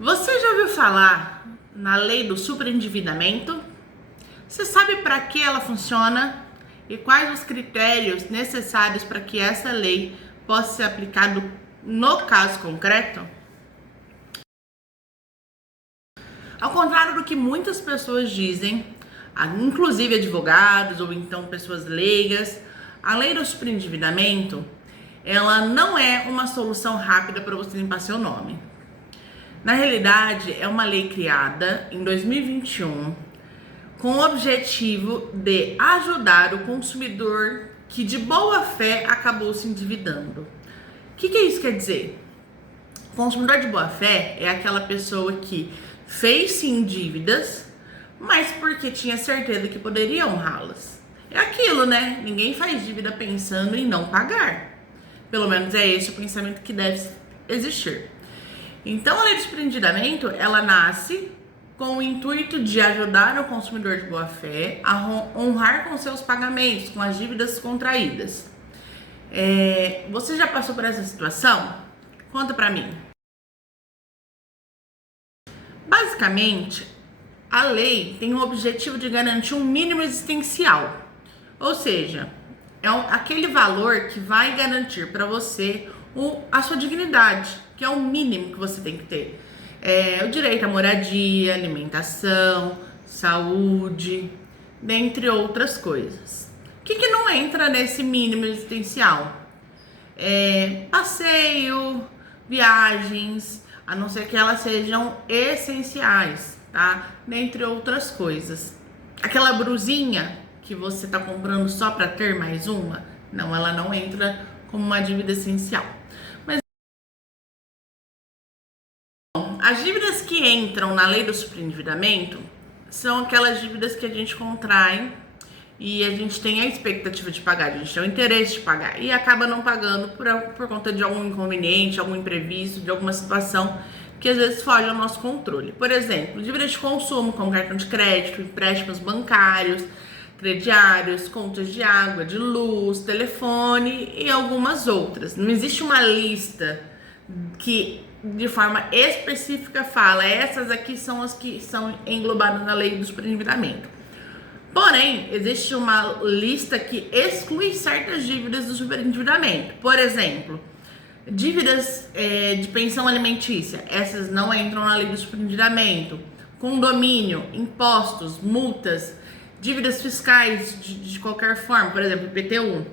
Você já ouviu falar na lei do superendividamento? Você sabe para que ela funciona e quais os critérios necessários para que essa lei possa ser aplicada no caso concreto? Ao contrário do que muitas pessoas dizem, inclusive advogados ou então pessoas leigas, a lei do superendividamento, ela não é uma solução rápida para você limpar seu nome. Na realidade, é uma lei criada em 2021 com o objetivo de ajudar o consumidor que de boa fé acabou se endividando. O que isso quer dizer? O consumidor de boa fé é aquela pessoa que fez sim dívidas, mas porque tinha certeza que poderia honrá-las. É aquilo, né? Ninguém faz dívida pensando em não pagar. Pelo menos é esse o pensamento que deve existir. Então, a lei de desprendimento, ela nasce com o intuito de ajudar o consumidor de boa fé a honrar com seus pagamentos, com as dívidas contraídas. Você já passou por essa situação? Conta pra mim. Basicamente, a lei tem o objetivo de garantir um mínimo existencial, ou seja, é aquele valor que vai garantir para você a sua dignidade, que é o mínimo que você tem que ter. O direito à moradia, alimentação, saúde, dentre outras coisas. O que não entra nesse mínimo existencial? Passeio, viagens, a não ser que elas sejam essenciais, tá? Dentre outras coisas. Aquela brusinha que você tá comprando só para ter mais uma, não, ela não entra como uma dívida essencial. Mas as dívidas que entram na lei do superendividamento são aquelas dívidas que a gente contrai e a gente tem a expectativa de pagar, a gente tem o interesse de pagar e acaba não pagando por conta de algum inconveniente, algum imprevisto, de alguma situação que às vezes foge ao nosso controle. Por exemplo, dívidas de consumo, como cartão de crédito, empréstimos bancários, crediários, contas de água, de luz, telefone e algumas outras. Não existe uma lista que de forma específica fala essas aqui são as que são englobadas na lei do superendividamento. Porém, existe uma lista que exclui certas dívidas do superendividamento. Por exemplo, dívidas de pensão alimentícia, essas não entram na lei do superendividamento. Condomínio, impostos, multas, dívidas fiscais de qualquer forma, por exemplo, IPTU,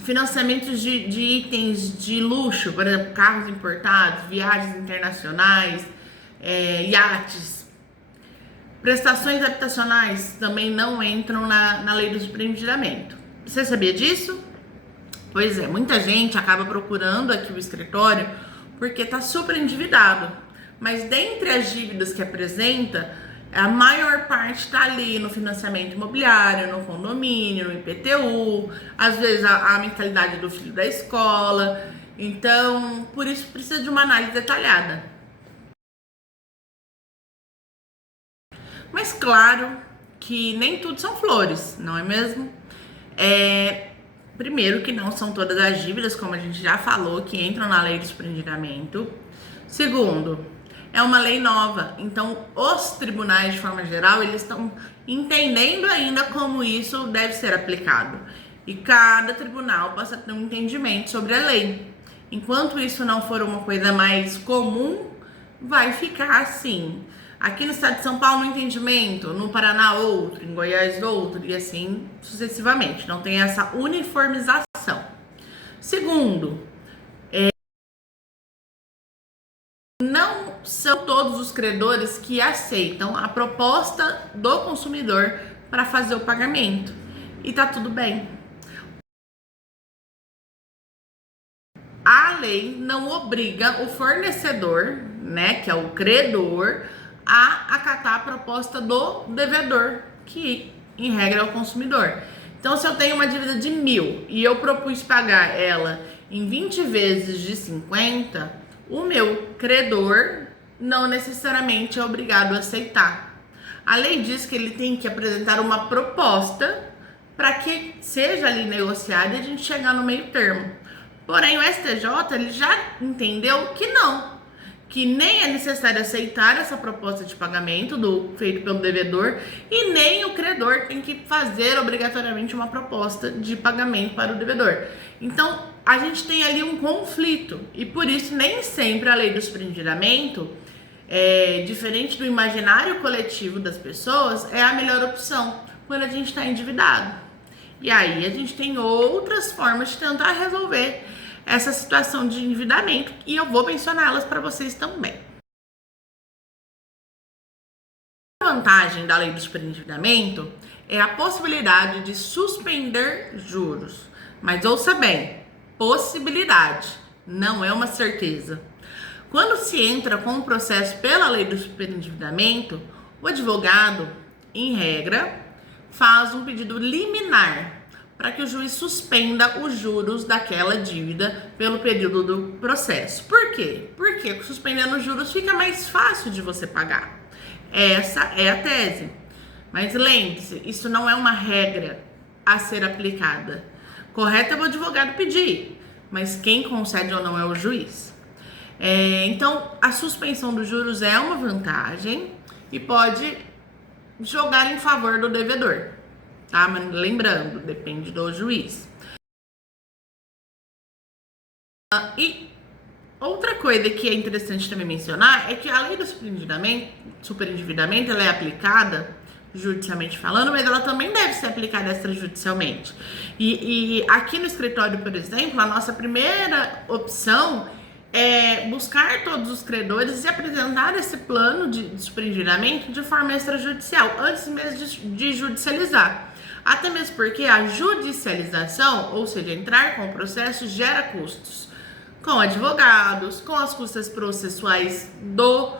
financiamentos de itens de luxo, por exemplo, carros importados, viagens internacionais, iates, prestações habitacionais também não entram na lei do superendividamento. Você sabia disso? Pois é, muita gente acaba procurando aqui o escritório porque está super endividado, mas dentre as dívidas que apresenta, a maior parte está ali no financiamento imobiliário, no condomínio, no IPTU, às vezes a mensalidade do filho da escola. Então, por isso precisa de uma análise detalhada. Mas claro que nem tudo são flores, não é mesmo? Primeiro que não são todas as dívidas, como a gente já falou, que entram na lei do superendividamento. Segundo, é uma lei nova, então os tribunais, de forma geral, eles estão entendendo ainda como isso deve ser aplicado. E cada tribunal passa a ter um entendimento sobre a lei. Enquanto isso não for uma coisa mais comum, vai ficar assim. Aqui no estado de São Paulo, um entendimento, no Paraná outro, em Goiás outro, e assim sucessivamente. Não tem essa uniformização. Segundo, não são todos os credores que aceitam a proposta do consumidor para fazer o pagamento. E tá tudo bem. A lei não obriga o fornecedor, né, que é o credor, a acatar a proposta do devedor, que em regra é o consumidor. Então, se eu tenho uma dívida de 1.000 e eu propus pagar ela em 20 vezes de 50, o meu credor não necessariamente é obrigado a aceitar. A lei diz que ele tem que apresentar uma proposta para que seja ali negociado e a gente chegar no meio termo. Porém, o STJ ele já entendeu que não, que nem é necessário aceitar essa proposta de pagamento feito pelo devedor e nem o credor tem que fazer obrigatoriamente uma proposta de pagamento para o devedor. Então, a gente tem ali um conflito e por isso nem sempre a lei do superendividamento, diferente do imaginário coletivo das pessoas, é a melhor opção quando a gente está endividado. E aí a gente tem outras formas de tentar resolver essa situação de endividamento e eu vou mencioná-las para vocês também. A vantagem da lei do superendividamento é a possibilidade de suspender juros. Mas ouça bem, possibilidade, não é uma certeza. Quando se entra com um processo pela lei do superendividamento, o advogado, em regra, faz um pedido liminar para que o juiz suspenda os juros daquela dívida pelo período do processo. Por quê? Porque suspendendo os juros fica mais fácil de você pagar. Essa é a tese. Mas lembre-se, isso não é uma regra a ser aplicada. Correto é o advogado pedir, mas quem concede ou não é o juiz. Então, a suspensão dos juros é uma vantagem e pode jogar em favor do devedor. Tá? Mas lembrando, depende do juiz. E outra coisa que é interessante também mencionar é que a lei do superendividamento ela é aplicada judicialmente falando, mas ela também deve ser aplicada extrajudicialmente. E aqui no escritório, por exemplo, a nossa primeira opção é buscar todos os credores e apresentar esse plano de superendividamento de forma extrajudicial, antes mesmo de judicializar. Até mesmo porque a judicialização, ou seja, entrar com o processo, gera custos com advogados, com as custas processuais do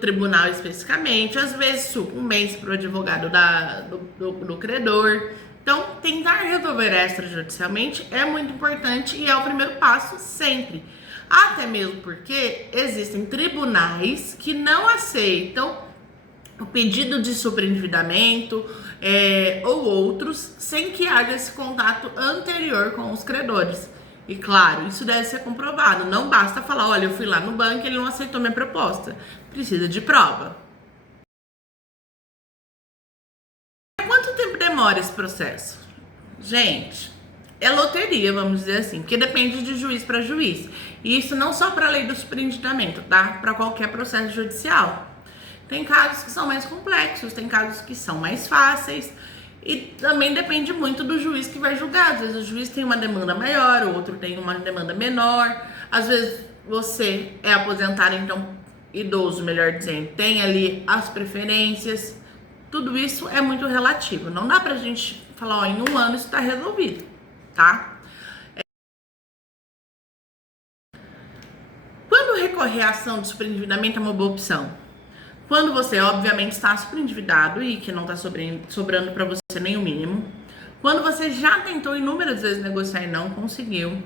tribunal especificamente, às vezes sucumbência para o advogado do credor. Então, tentar resolver extrajudicialmente é muito importante e é o primeiro passo sempre. Até mesmo porque existem tribunais que não aceitam o pedido de superendividamento ou outros sem que haja esse contato anterior com os credores. E claro, isso deve ser comprovado. Não basta falar, olha, eu fui lá no banco e ele não aceitou minha proposta. Precisa de prova. Quanto tempo demora esse processo? Gente, é loteria, vamos dizer assim, porque depende de juiz para juiz. E isso não só para a lei do superendividamento, tá? Para qualquer processo judicial. Tem casos que são mais complexos, tem casos que são mais fáceis. E também depende muito do juiz que vai julgar. Às vezes o juiz tem uma demanda maior, o outro tem uma demanda menor. Às vezes você é aposentado, então idoso, melhor dizendo, tem ali as preferências. Tudo isso é muito relativo. Não dá pra gente falar, ó, em um ano isso tá resolvido, tá? Quando recorrer à ação de superendividamento é uma boa opção? Quando você, obviamente, está superendividado e que não está sobrando para você nem o mínimo. Quando você já tentou inúmeras vezes negociar e não conseguiu.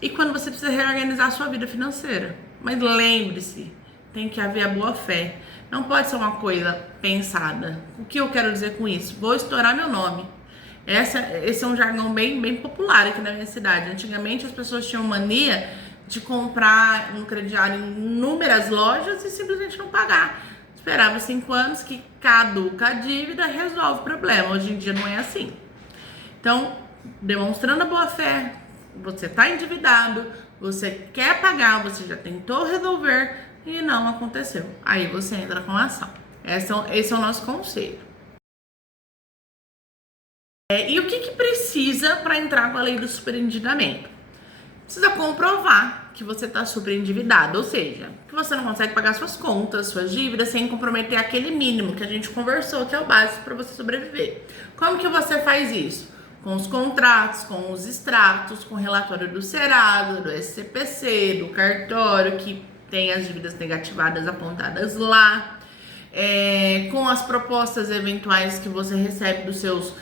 E quando você precisa reorganizar a sua vida financeira. Mas lembre-se, tem que haver a boa fé. Não pode ser uma coisa pensada. O que eu quero dizer com isso? Vou estourar meu nome. Esse é um jargão bem popular aqui na minha cidade. Antigamente as pessoas tinham mania de comprar no crediário em inúmeras lojas e simplesmente não pagar. Esperava 5 anos que caduca a dívida, resolve o problema. Hoje em dia não é assim. Então, demonstrando a boa fé, você está endividado, você quer pagar, você já tentou resolver e não aconteceu. Aí você entra com a ação. Esse é o nosso conselho. E o que precisa para entrar com a lei do superendividamento? Precisa comprovar que você está superendividado, ou seja, que você não consegue pagar suas contas, suas dívidas, sem comprometer aquele mínimo que a gente conversou, que é o básico para você sobreviver. Como que você faz isso? Com os contratos, com os extratos, com o relatório do Serasa, do SCPC, do cartório, que tem as dívidas negativadas apontadas lá, com as propostas eventuais que você recebe dos seus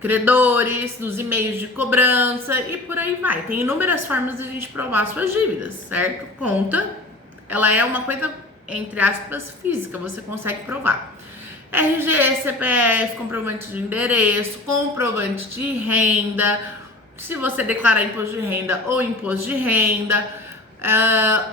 credores, dos e-mails de cobrança e por aí vai. Tem inúmeras formas de a gente provar suas dívidas, certo? Conta, ela é uma coisa, entre aspas, física, você consegue provar. RG, CPF, comprovante de endereço, comprovante de renda, se você declarar imposto de renda ou imposto de renda,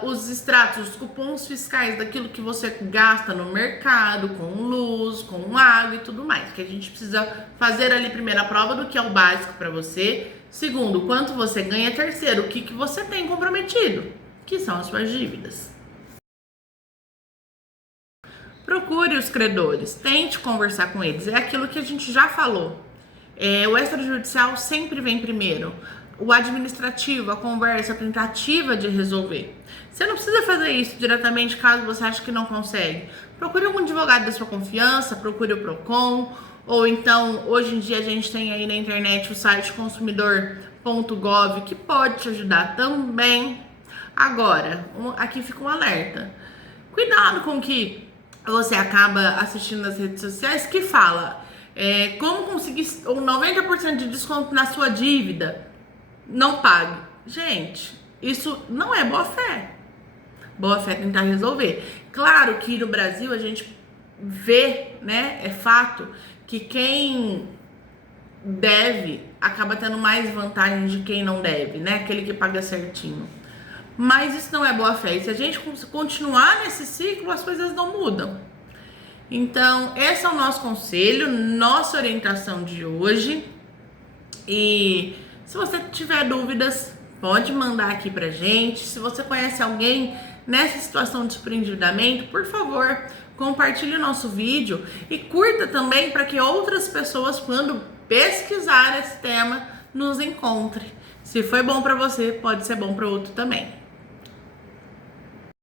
os extratos, os cupons fiscais daquilo que você gasta no mercado, com luz, com água e tudo mais. Que a gente precisa fazer ali primeiro a prova do que é o básico para você. Segundo, quanto você ganha. Terceiro, o que você tem comprometido, que são as suas dívidas. Procure os credores, tente conversar com eles. É aquilo que a gente já falou. O extrajudicial sempre vem primeiro. O administrativo, a conversa, a tentativa de resolver. Você não precisa fazer isso diretamente caso você ache que não consegue. Procure algum advogado da sua confiança, procure o Procon, ou então, hoje em dia a gente tem aí na internet o site consumidor.gov que pode te ajudar também. Agora, aqui fica um alerta. Cuidado com o que você acaba assistindo nas redes sociais que fala como conseguir 90% de desconto na sua dívida. Não pague. Gente, isso não é boa fé. Boa fé é tentar resolver. Claro que no Brasil a gente vê, né, é fato, que quem deve acaba tendo mais vantagem de quem não deve, né, aquele que paga certinho. Mas isso não é boa fé. E se a gente continuar nesse ciclo, as coisas não mudam. Então, esse é o nosso conselho, nossa orientação de hoje. E se você tiver dúvidas, pode mandar aqui pra gente. Se você conhece alguém nessa situação de superendividamento, por favor, compartilhe o nosso vídeo e curta também para que outras pessoas, quando pesquisar esse tema, nos encontrem. Se foi bom para você, pode ser bom para outro também.